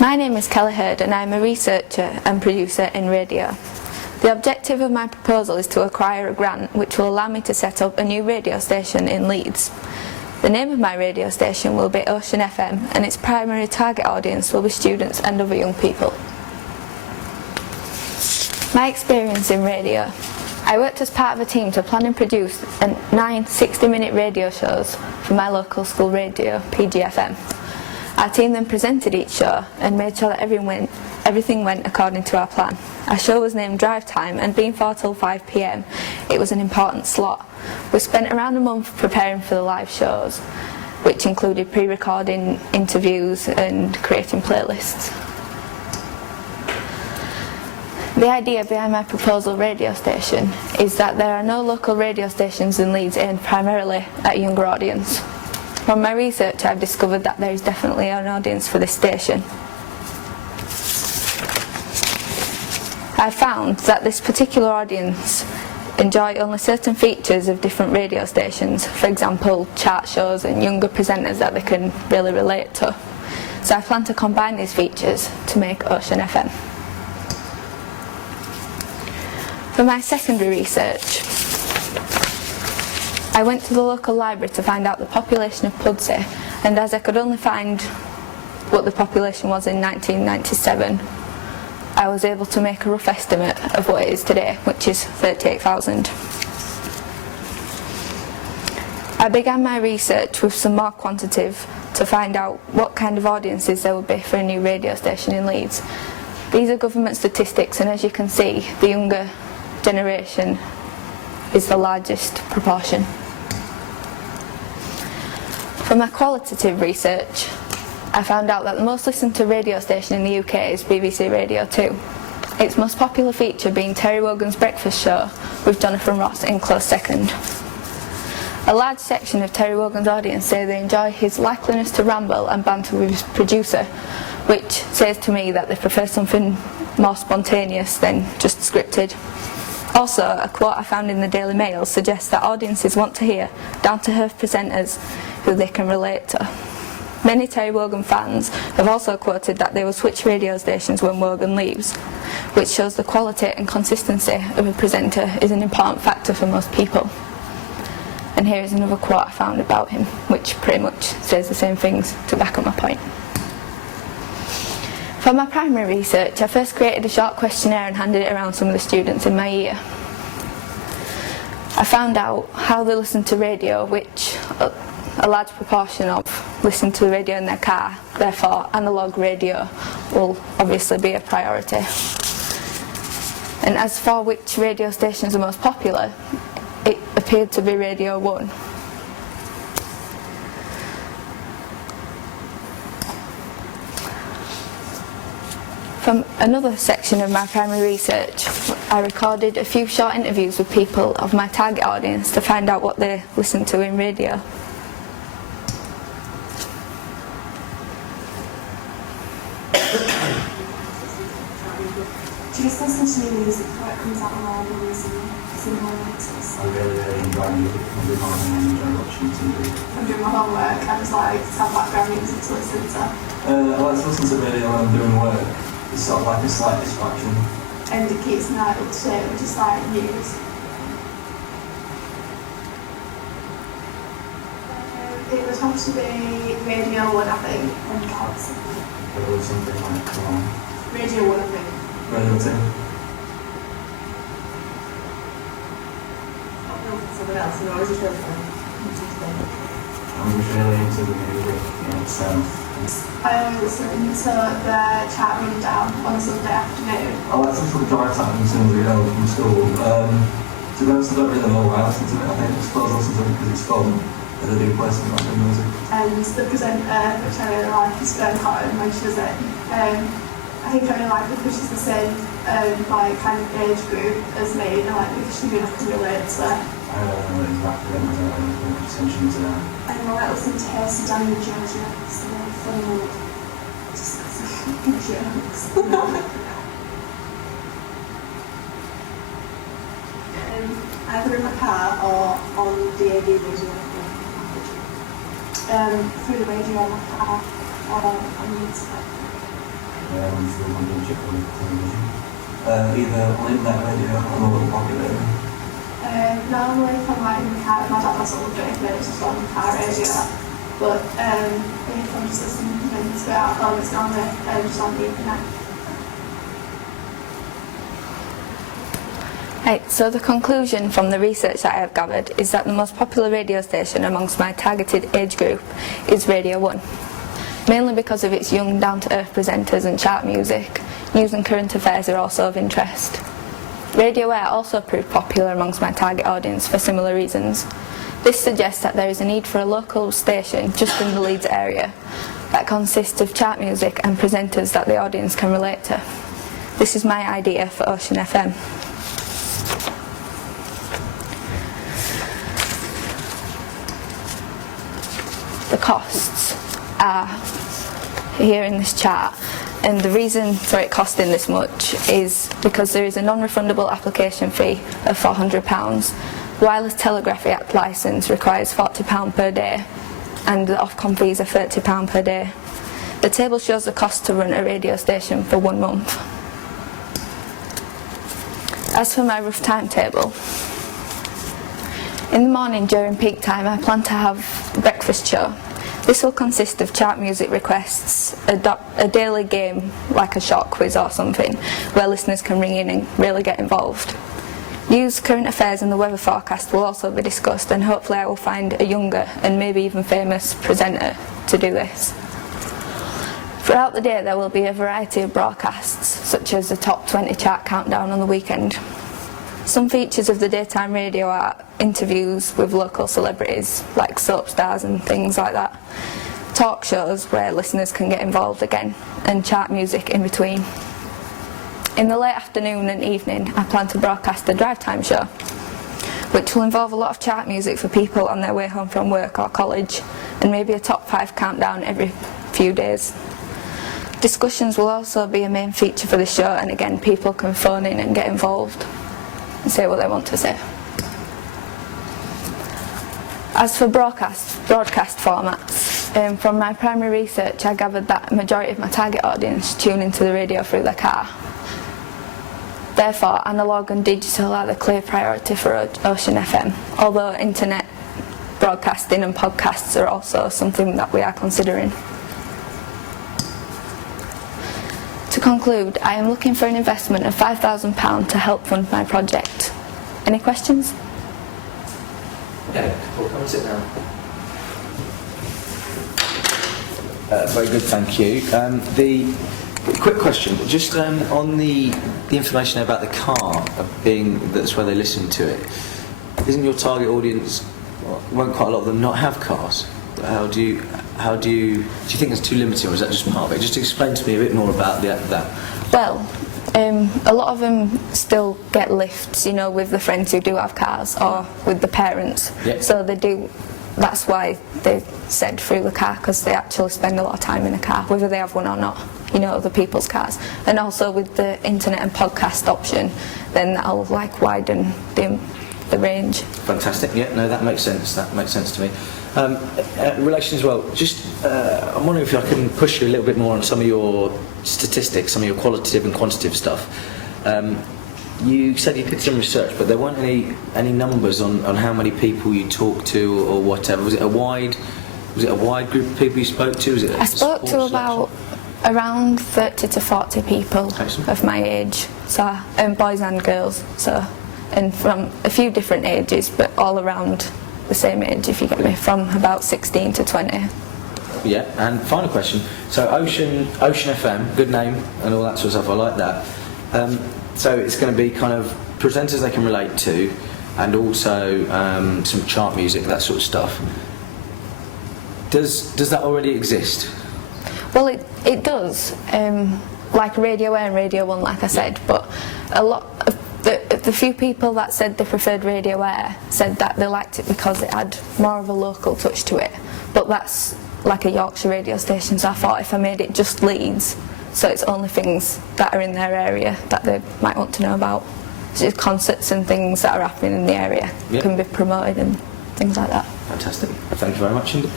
My name is Kelly Hurd and I am a researcher and producer in radio. The objective of my proposal is to acquire a grant which will allow me to set up a new radio station in Leeds. The name of my radio station will be Ocean FM and its primary target audience will be students and other young people. My experience in radio. I worked as part of a team to plan and produce 9 60-minute radio shows for my local school radio, PGFM. Our team then presented each show and made sure that everything went according to our plan. Our show was named Drive Time, and being 4 till 5 p.m, it was an important slot. We spent around a month preparing for the live shows, which included pre-recording interviews and creating playlists. The idea behind my proposal radio station is that there are no local radio stations in Leeds aimed primarily at a younger audience. From my research, I've discovered that there is definitely an audience for this station. I found that this particular audience enjoy only certain features of different radio stations, for example chart shows and younger presenters that they can really relate to. So I plan to combine these features to make Ocean FM. For my secondary research, I went to the local library to find out the population of Pudsey, and as I could only find what the population was in 1997, I was able to make a rough estimate of what it is today, which is 38,000. I began my research with some more quantitative to find out what kind of audiences there would be for a new radio station in Leeds. These are government statistics, and as you can see, the younger generation is the largest proportion. From my qualitative research, I found out that the most listened to radio station in the UK is BBC Radio 2. Its most popular feature being Terry Wogan's breakfast show with Jonathan Ross in close second. A large section of Terry Wogan's audience say they enjoy his likeliness to ramble and banter with his producer, which says to me that they prefer something more spontaneous than just scripted. Also, a quote I found in the Daily Mail suggests that audiences want to hear down-to-earth presenters who they can relate to. Many Terry Wogan fans have also quoted that they will switch radio stations when Wogan leaves, which shows the quality and consistency of a presenter is an important factor for most people. And here is another quote I found about him, which pretty much says the same things to back up my point. For my primary research, I first created a short questionnaire and handed it around some of the students in my year. I found out how they listen to radio, which a large proportion of listen to the radio in their car, therefore analogue radio will obviously be a priority. And as for which radio stations are most popular, it appeared to be Radio 1. From another section of my primary research, I recorded a few short interviews with people of my target audience to find out what they listen to in radio. Do you just listen to new music before it comes out on all the music mixes? I really enjoy music. I do my homework and enjoy watching TV. I'm doing my homework, I just like to have background music to listen to. I like to listen to radio when I'm doing work. It's sort of like a slight distraction. And it keeps me up to date with just like news. It would have to be Radio 1, I think, and Cats. Or something like that. Radio 1, I think. Radio 2. Something else, and always just really fun. I'm just really into the music in itself. I listen to the chat rundown on a Sunday afternoon. I like to listen to Drive Time as soon as we get home from school. To be honest, I don't really know why I listen to it. I think I suppose I listen to it because it's fun, and I do play some random music. And the presenter, which I really like, is Fern Cotton when she was in. I think I really like her because she's the same like kind of age group as me, and I like because she really can relate to her. I don't know exactly what I don't know attention to that. And I like listening to Hasty Daniel Georgia. It's a really funny one. Just some jokes. Either in my car or on DAB radio. Through the radio in my car or on the internet. through Championship or television? Either on internet radio or on local popular radio? Normally if I'm like in the car, my dad has all the minutes just on the car radio, but if I'm just listening to it at home, it's normally just on the internet. Right, so the conclusion from the research that I have gathered is that the most popular radio station amongst my targeted age group is Radio 1, mainly because of its young, down-to-earth presenters and chart music. News and current affairs are also of interest. Radio Air also proved popular amongst my target audience for similar reasons. This suggests that there is a need for a local station just in the Leeds area that consists of chart music and presenters that the audience can relate to. This is my idea for Ocean FM. The costs are here in this chart, and the reason for it costing this much is because there is a non-refundable application fee of £400. The Wireless Telegraphy Act licence requires £40 per day, and the Ofcom fees are £30 per day. The table shows the cost to run a radio station for 1 month. As for my rough timetable, in the morning during peak time I plan to have a breakfast show. This will consist of chart music requests, a daily game like a short quiz or something, where listeners can ring in and really get involved. News, current affairs and the weather forecast will also be discussed, and hopefully I will find a younger and maybe even famous presenter to do this. Throughout the day there will be a variety of broadcasts, such as the top 20 chart countdown on the weekend. Some features of the daytime radio are interviews with local celebrities, like soap stars and things like that, talk shows where listeners can get involved again, and chart music in between. In the late afternoon and evening, I plan to broadcast a drive time show, which will involve a lot of chart music for people on their way home from work or college, and maybe a top 5 countdown every few days. Discussions will also be a main feature for the show, and again, people can phone in and get involved and say what they want to say. As for broadcast formats, from my primary research I gathered that a majority of my target audience tune into the radio through their car. Therefore, analogue and digital are the clear priority for Ocean FM, although internet broadcasting and podcasts are also something that we are considering. To conclude, I am looking for an investment of £5,000 to help fund my project. Any questions? Yeah, cool. Come and sit down. Very good, thank you. The quick question, just on the information about the car being that's where they listen to it. Isn't your target audience? Won't quite a lot of them not have cars? Do you think it's too limited, or is that just part of it? Just explain to me a bit more about that. Well, a lot of them still get lifts, you know, with the friends who do have cars, or with the parents. Yeah. So they do. That's why they said through the car, because they actually spend a lot of time in a car, whether they have one or not. You know, other people's cars. And also with the internet and podcast option, then that'll like widen the range. Fantastic. Yeah, no, that makes sense. That makes sense to me. Relation as well. Just, I'm wondering if I can push you a little bit more on some of your statistics, some of your qualitative and quantitative stuff. You said you did some research, but there weren't any numbers on how many people you talked to or whatever. Was it a wide group of people you spoke to? I spoke to about around 30 to 40 people. Excellent. Of my age, so boys and girls. So, and from a few different ages, but all around the same age, if you get me, from about 16 to 20. Yeah, and final question. So Ocean FM, good name and all that sort of stuff, I like that. So it's going to be kind of presenters they can relate to, and also some chart music, that sort of stuff. Does that already exist? Well, it does, like Radio Air and Radio 1, like I said, but a lot of the few people that said they preferred Radio Air said that they liked it because it had more of a local touch to it. But that's like a Yorkshire radio station, so I thought if I made it just Leeds, so it's only things that are in their area that they might want to know about. So just concerts and things that are happening in the area can be promoted and things like that. Fantastic. Thank you very much indeed.